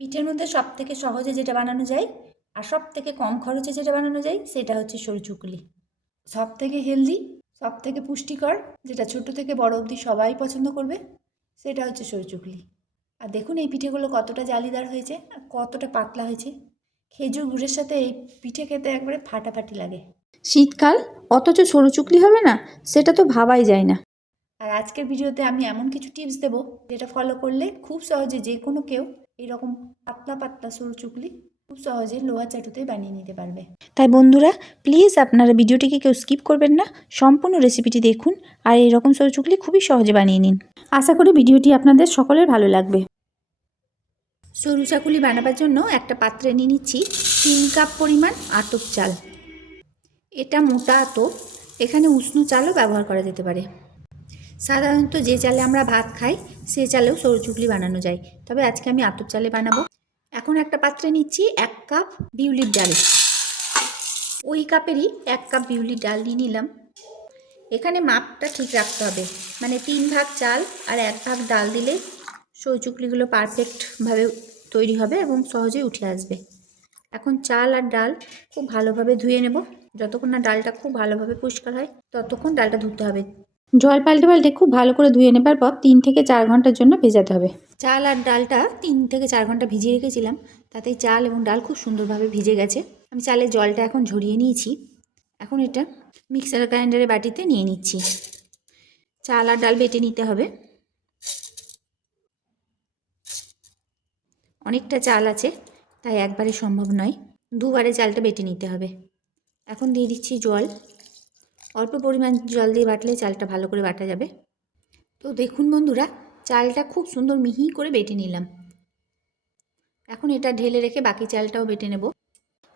পিঠের মধ্যে সবথেকে সহজে যেটা বানানো যায় আর সবথেকে কম খরচে যেটা বানানো যায় সেটা হচ্ছে সরু চুকলি। সবথেকে হেলদি, সবথেকে পুষ্টিকর, যেটা ছোট থেকে বড় অবধি সবাই পছন্দ করবে, সেটা হচ্ছে সরু চুকলি। আর দেখুন এই পিঠেগুলো কতটা জালিদার হয়েছে আর কতটা পাতলা হয়েছে। খেজুর গুড়ের সাথে এই পিঠে খেতে একবারে ফাটাফাটি লাগে। শীতকাল অথচ সরু চুকলি হবে না, সেটা তো ভাবাই যায় না। আর আজকের ভিডিওতে আমি এমন কিছু টিপস দেব যেটা ফলো করলে খুব সহজে যে কোনো কেউ এরকম পাতলা পাতলা সরু চুকলি খুব সহজে লোহা চাটুতে বানিয়ে নিতে পারবে। তাই বন্ধুরা, প্লিজ আপনারা ভিডিওটিকে কেউ স্কিপ করবেন না, সম্পূর্ণ রেসিপিটি দেখুন আর এইরকম সরু চুকলি খুবই সহজে বানিয়ে নিন। আশা করি ভিডিওটি আপনাদের সকলের ভালো লাগবে। সরু চাকুলি বানাবার জন্য একটা পাত্রে নিয়ে নিচ্ছি 3 কাপ পরিমাণ আতপ চাল। এটা মোটা আতপ, এখানে উষ্ণ চালও ব্যবহার করা যেতে পারে। সাধারণত যে চালে আমরা ভাত খাই সে চালেও সরু চুকলি বানানো যায়, তবে আজকে আমি আতপ চালে বানাবো। এখন একটা পাত্রে নিচ্ছি 1 কাপ বিউলির ডাল। ওই কাপেরই 1 কাপ বিউলির ডাল নিয়ে নিলাম। এখানে মাপটা ঠিক রাখতে হবে, মানে 3 ভাগ চাল আর 1 ভাগ ডাল দিলে সরু চুকলিগুলো পারফেক্টভাবে তৈরি হবে এবং সহজেই উঠে আসবে। এখন চাল আর ডাল খুব ভালোভাবে ধুয়ে নেব। যতক্ষণ না ডালটা খুব ভালোভাবে পরিষ্কার হয় ততক্ষণ ডালটা ধুতে হবে। জল পাল্টে পাল্টে খুব ভালো করে ধুয়ে নেবার পর 3 থেকে 4 ঘন্টার জন্য ভেজাতে হবে। চাল আর ডালটা 3 থেকে 4 ঘন্টা ভিজিয়ে রেখেছিলাম, তাতেই চাল এবং ডাল খুব সুন্দরভাবে ভিজে গেছে। আমি চালের জলটা এখন ঝরিয়ে নিয়েছি। এখন এটা মিক্সার গ্রাইন্ডারের বাটিতে নিয়ে নিচ্ছি। চাল আর ডাল বেটে নিতে হবে। অনেকটা চাল আছে তাই একবারে সম্ভব নয়, দুবারে চালটা বেটে নিতে হবে। এখন দিয়ে দিচ্ছি জল। অল্প পরিমাণ জল দিয়ে বাটলে চালটা ভালো করে বাটা যাবে। তো দেখুন বন্ধুরা, চালটা খুব সুন্দর মিহি করে বেটে নিলাম। এখন এটা ঢেলে রেখে বাকি চালটাও বেটে নেব।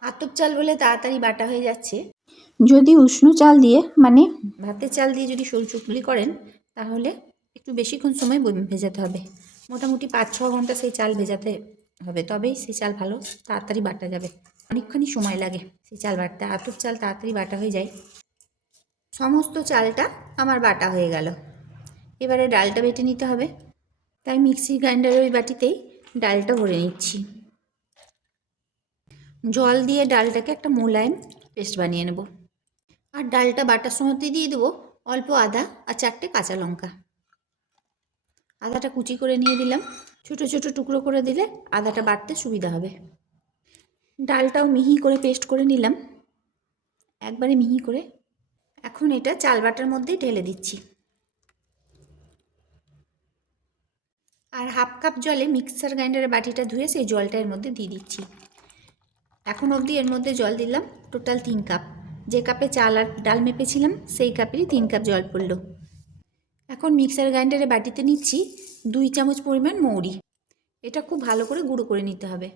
আতপ চাল বলে তাড়াতাড়ি বাটা হয়ে যাচ্ছে। যদি উষ্ণ চাল দিয়ে মানে ভাতের চাল দিয়ে যদি সরু চুকলি করেন তাহলে একটু বেশিক্ষণ সময় ভেজাতে হবে। মোটামুটি 5-6 ঘন্টা সেই চাল ভেজাতে হবে, তবেই সেই চাল ভালো তাড়াতাড়ি বাটা যাবে। অনেকখানি সময় লাগে সেই চাল বাটতে, আতপ চাল তাড়াতাড়ি বাটা হয়ে যায়। সমস্ত চালটা আমার বাটা হয়ে গেল। এবারে ডালটা বেটে নিতে হবে, তাই মিক্সি গ্রাইন্ডারের ওই বাটিতেই ডালটা ভরে নিচ্ছি। জল দিয়ে ডালটাকে একটা মোলায়েম পেস্ট বানিয়ে নেব। আর ডালটা বাটার সময়তে দিয়ে দেবো অল্প আদা আর 4টে কাঁচা লঙ্কা। আদাটা কুচি করে নিয়ে দিলাম, ছোটো ছোটো টুকরো করে দিলে আদাটা বাটতে সুবিধা হবে। ডালটাও মিহি করে পেস্ট করে নিলাম, একবারে মিহি করে। এখন এটা চাল বাটার মধ্যেই ঢেলে দিচ্ছি। আর 1/2 কাপ জলে মিক্সার গ্রাইন্ডারের বাটিটা ধুয়ে সেই জলটা এর মধ্যে দিয়ে দিচ্ছি। এখন অবধি এর মধ্যে জল দিলাম টোটাল 3 কাপ। যে কাপে চাল আর ডাল মেপেছিলাম সেই কাপেরই 3 কাপ জল পড়লো। এখন মিক্সার গ্রাইন্ডারে বাটিতে নিচ্ছি 2 চামচ পরিমাণ মৌরি। এটা খুব ভালো করে গুঁড়ো করে নিতে হবে।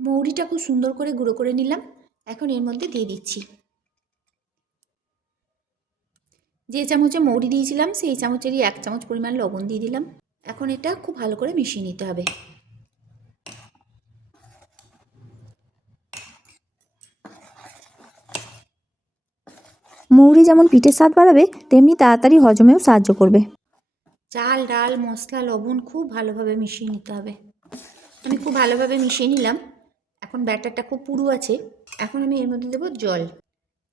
মৌরিটা খুব সুন্দর করে গুঁড়ো করে নিলাম। এখন এর মধ্যে দিয়ে দিচ্ছি। যে চামচে মৌরি দিয়েছিলাম সেই চামচেরই 1 চামচ পরিমাণ লবণ দিয়ে দিলাম। এখন এটা খুব ভালো করে মিশিয়ে নিতে হবে। মৌরি যেমন পিঠের স্বাদ বাড়াবে, তেমনি তাড়াতাড়ি হজমেও সাহায্য করবে। চাল, ডাল, মশলা, লবণ খুব ভালোভাবে মিশিয়ে নিতে হবে। আমি খুব ভালোভাবে মিশিয়ে নিলাম। এখন ব্যাটারটা খুব পুরু আছে। এখন আমি এর মধ্যে দেবো জল।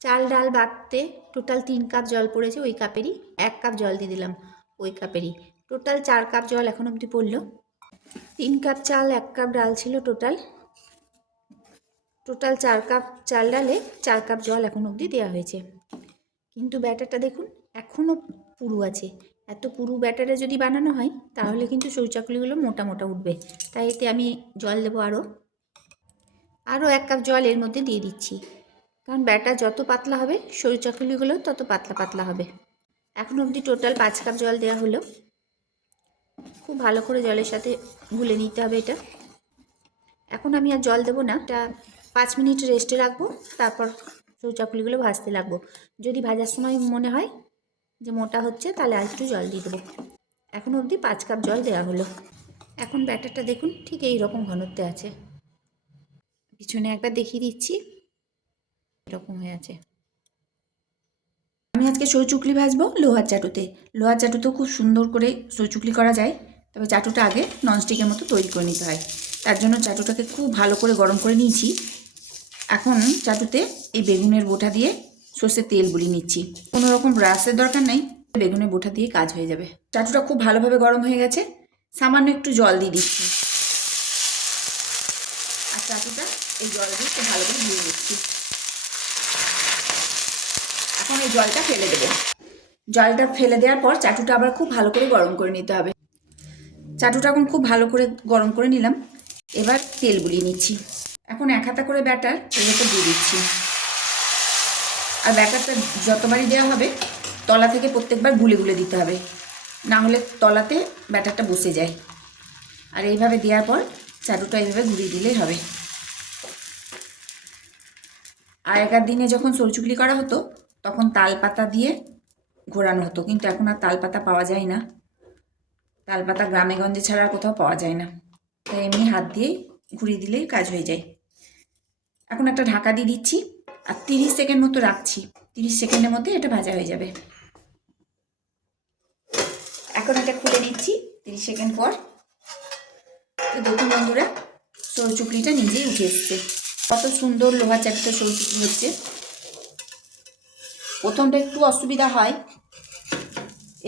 চাল ডাল বাটতে টোটাল 3 কাপ জল পড়েছে, ওই কাপেরই 1 কাপ জল দিয়ে দিলাম, ওই কাপেরই টোটাল 4 কাপ জল এখন অবধি পড়লো। 3 কাপ চাল 1 কাপ ডাল ছিল টোটাল 4 কাপ চাল ডালে 4 কাপ জল এখন অবধি দেওয়া হয়েছে। কিন্তু ব্যাটারটা দেখুন এখনও পুরু আছে। এত পুরু ব্যাটারে যদি বানানো হয় তাহলে কিন্তু সরু চাকুলিগুলো মোটা মোটা উঠবে। তাই এতে আমি জল দেবো আরও 1 কাপ জল এর মধ্যে দিয়ে দিচ্ছি, কারণ ব্যাটার যত পাতলা হবে সরু চাকুলিগুলো তত পাতলা পাতলা হবে। এখন অবধি টোটাল 5 কাপ জল দেওয়া হলো। খুব ভালো করে জলের সাথে গুলে নিতে হবে এটা। এখন আমি আর জল দেবো না, এটা 5 মিনিট রেস্টে রাখবো, তারপর সরু চাকুলিগুলো ভাজতে লাগবো। যদি ভাজার সময় মনে হয় যে মোটা হচ্ছে তাহলে আর একটু জল দিয়ে দেবো। এখন অবধি 5 কাপ জল দেওয়া হলো। এখন ব্যাটারটা দেখুন ঠিক এই রকম ঘনত্বে আছে। পিছনে একবার দেখিয়ে দিচ্ছি, এরকম হয়ে আছে। আমি আজকে সরু চুকলি ভাজবো লোহার চাটুতে। লোহার চাটুতেও খুব সুন্দর করে সরু চুকলি করা যায়, তবে চাটুটা আগে ননস্টিকের মতো তৈরি করে নিতে হয়। তার জন্য চাটুটাকে খুব ভালো করে গরম করে নিয়েছি। এখন চাটুতে এই বেগুনের বোটা দিয়ে সর্ষের তেল বুলিয়ে নিচ্ছি। কোনো রকম ব্রাশের দরকার নেই, বেগুনের বোটা দিয়ে কাজ হয়ে যাবে। চাটুটা খুব ভালোভাবে গরম হয়ে গেছে, সামান্য একটু জল দিয়ে দিচ্ছি আর চাটুটা এই জল দিয়ে খুব ভালো করে ধুয়ে নিচ্ছি। এখন এই জলটা ফেলে দেবো। জলটা ফেলে দেওয়ার পর চাটুটা আবার খুব ভালো করে গরম করে নিতে হবে। চাটুটা এখন খুব ভালো করে গরম করে নিলাম। এবার তেল বুলিয়ে নিচ্ছি। এখন 1 হাতা করে ব্যাটার এর উপর দিয়ে দিচ্ছি। আর ব্যাটারটা যতবারই দেওয়া হবে তলা থেকে প্রত্যেকবার গুলে গুলে দিতে হবে, না হলে তলাতে ব্যাটারটা বসে যায়। আর এইভাবে দেওয়ার পর চাটুটা এইভাবে ঘুরিয়ে দিলেই হবে। আগেকার দিনে যখন সরচুকলি করা হতো তখন তাল পাতা দিয়ে ঘোরানো হতো, কিন্তু এখন আর তাল পাতা পাওয়া যায় না। তাল পাতা গ্রামে গঞ্জে ছাড়া আর কোথাও পাওয়া যায় না, তাই এমনি হাত দিয়েই ঘুরিয়ে দিলেই কাজ হয়ে যায়। এখন একটা ঢাকা দিয়ে দিচ্ছি আর 30 সেকেন্ড মতো রাখছি। 30 সেকেন্ডের মধ্যে এটা ভাজা হয়ে যাবে। এখন এটা খুলে নিচ্ছি 30 সেকেন্ড পর। তো দেখুন বন্ধুরা, সরচুকলিটা নিজেই উঠে এসছে। কত সুন্দর লোহা চাটুটা সরচুকলি হচ্ছে। প্রথমটা একটু অসুবিধা হয়,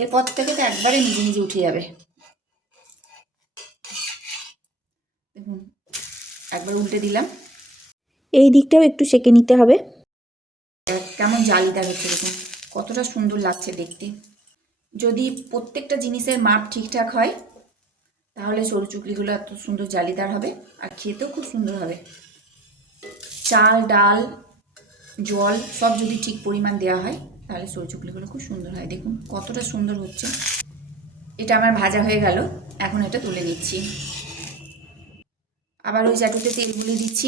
এরপর থেকে তো একবারে নিজে নিজে উঠে যাবে। দেখুন একবার উল্টে দিলাম, এই দিকটাও একটু সেঁকে নিতে হবে। কেমন জালিদার হচ্ছে, দেখুন কতটা সুন্দর লাগছে দেখতে। যদি প্রত্যেকটা জিনিসের মাপ ঠিকঠাক হয় তাহলে সরু চুকলিগুলো এত সুন্দর জালিদার হবে আর খেতেও খুব সুন্দর হবে। চাল ডাল জল সব যদি ঠিক পরিমাণ দেওয়া হয় তাহলে সরু চুকলিগুলো খুব সুন্দর হয়। দেখুন কতটা সুন্দর হচ্ছে। এটা আমার ভাজা হয়ে গেল, এখন এটা তুলে নিচ্ছি। আবার ওই চাটুতে তেল গুলিয়ে দিচ্ছি,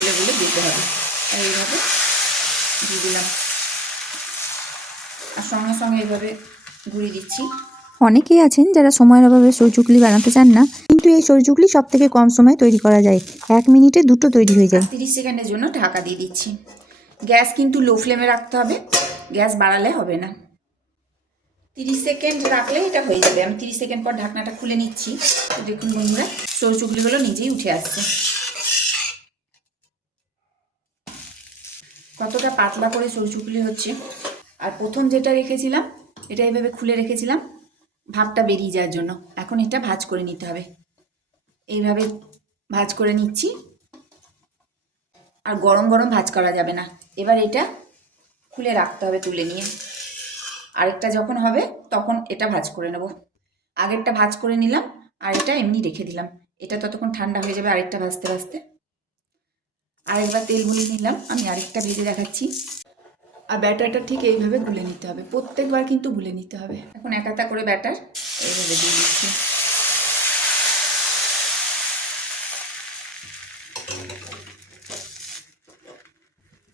গুলে দিতে হবে। এইভাবে দিয়ে দিলাম আর সঙ্গে সঙ্গে এইভাবে ঘুরিয়ে দিচ্ছি। অনেকেই আছেন যারা সময়ের অভাবে সরচুকলি বানাতে চান না, কিন্তু এই সরচুকলি সব থেকে কম সময়ে তৈরি করা যায়। 1 মিনিটে 2টো তৈরি হয়ে যায়। 30 সেকেন্ডের জন্য ঢাকা দিয়ে দিচ্ছি। গ্যাস কিন্তু লো ফ্লেমে রাখতে হবে, গ্যাস বাড়ালে হবে না। 30 সেকেন্ড রাখলে এটা হয়ে যাবে। আমি 30 সেকেন্ড পর ঢাকনাটা খুলে নিচ্ছি। তো দেখুন বন্ধুরা, সরচুকলিগুলো নিজেই উঠে আসছে। কতটা পাতলা করে সরচুকলি হচ্ছে। আর প্রথম যেটা রেখেছিলাম এটা এইভাবে খুলে রেখেছিলাম ভাপটা বেরিয়ে যাওয়ার জন্য। এখন এটা ভাজ করে নিতে হবে। এইভাবে ভাজ করে নিচ্ছি। আর গরম গরম ভাজ করা যাবে না। এবার এটা খুলে রাখতে হবে তুলে নিয়ে। আরেকটা যখন হবে তখন এটা ভাজ করে নেব। আগেরটা ভাজ করে নিলাম আর এটা এমনি রেখে দিলাম। এটা ততক্ষণ ঠান্ডা হয়ে যাবে আরেকটা ভাজতে ভাজতে। আরেকবার তেল গুলিয়ে নিলাম, আমি আরেকটা ভেজে দেখাচ্ছি। আর ব্যাটারটা ঠিক এইভাবে গুলে নিতে হবে, প্রত্যেকবার কিন্তু গুলে নিতে হবে। এখন 1 হাতা করে ব্যাটার এইভাবে দিয়ে দিচ্ছি।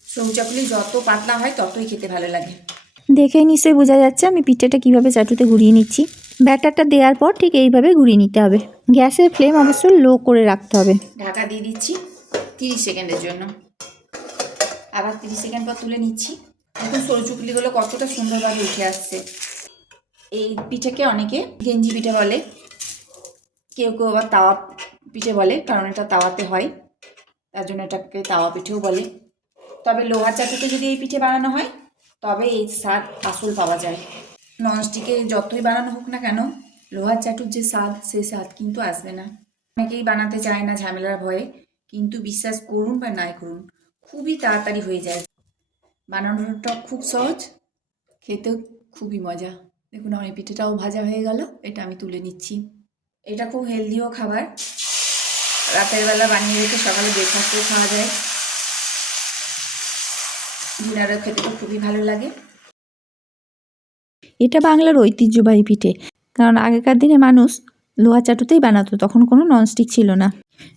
সৌচাকলি যত পাতলা হয় ততই খেতে ভালো লাগে। দেখেই নিশ্চয়ই বোঝা যাচ্ছে আমি পিঠাটা কিভাবে চাটুতে ঘুরিয়ে নিচ্ছি। ব্যাটারটা দেওয়ার পর ঠিক এইভাবে ঘুরিয়ে নিতে হবে। গ্যাসের ফ্লেম অবশ্য লো করে রাখতে হবে। ঢাকা দিয়ে দিচ্ছি 30 সেকেন্ডের জন্য। আবার 30 সেকেন্ড পর তুলে নিচ্ছি। এখন সরচুকলিগুলো কতটা সুন্দরভাবে উঠে আসছে। এই পিঠেকে অনেকে গেঞ্জি পিঠে বলে, কেউ কেউ আবার তাওয়া পিঠে বলে, কারণ এটা তাওয়াতে হয়, তার জন্য এটাকে তাওয়া পিঠেও বলে। তবে লোহার চাটুতে যদি এই পিঠে বানানো হয় তবে এই স্বাদ আসল পাওয়া যায়। ননস্টিকে যতই বানানো হোক না কেন, লোহার চাটুর যে স্বাদ সে স্বাদ কিন্তু আসবে না। অনেকেই বানাতে চায় না ঝামেলার ভয়ে, কিন্তু বিশ্বাস করুন বা নাই করুন খুবই তাড়াতাড়ি হয়ে যায়। বানানোটা খুব সহজ, খেতেও খুবই মজা। দেখুন আমার এই পিঠেটাও ভাজা হয়ে গেল, এটা আমি তুলে নিচ্ছি। এটা খুব হেলদিও খাবার, রাতের বেলা বানিয়ে রেখে সকালে ব্রেকফাস্টেও খাওয়া যায়, ডিনারেও খেতে তো খুবই ভালো লাগে। এটা বাংলার ঐতিহ্যবাহী পিঠে, কারণ আগেকার দিনে মানুষ লোহা চাটুতেই বানাতো, তখন কোনো ননস্টিক ছিল না।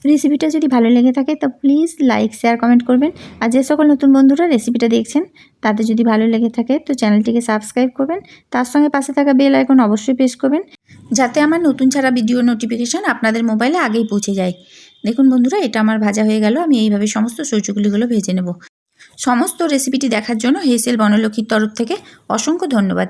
রেসিপিটা যদি ভালো লেগে থাকে তো প্লিজ লাইক শেয়ার কমেন্ট করবেন। আর যে সকল নতুন বন্ধুরা রেসিপিটা দেখছেন তাদের যদি ভালো লেগে থাকে তো চ্যানেলটিকে সাবস্ক্রাইব করবেন, তার সঙ্গে পাশে থাকা বেল আইকন অবশ্যই প্রেস করবেন, যাতে আমার নতুন ছাড়া ভিডিও নোটিফিকেশান আপনাদের মোবাইলে আগেই পৌঁছে যায়। দেখুন বন্ধুরা, এটা আমার ভাজা হয়ে গেল। আমি এইভাবে সমস্ত সরচুকলিগুলো ভেজে নেব। সমস্ত রেসিপিটি দেখার জন্য হেসেল বনলক্ষ্মীর তরফ থেকে অসংখ্য ধন্যবাদ।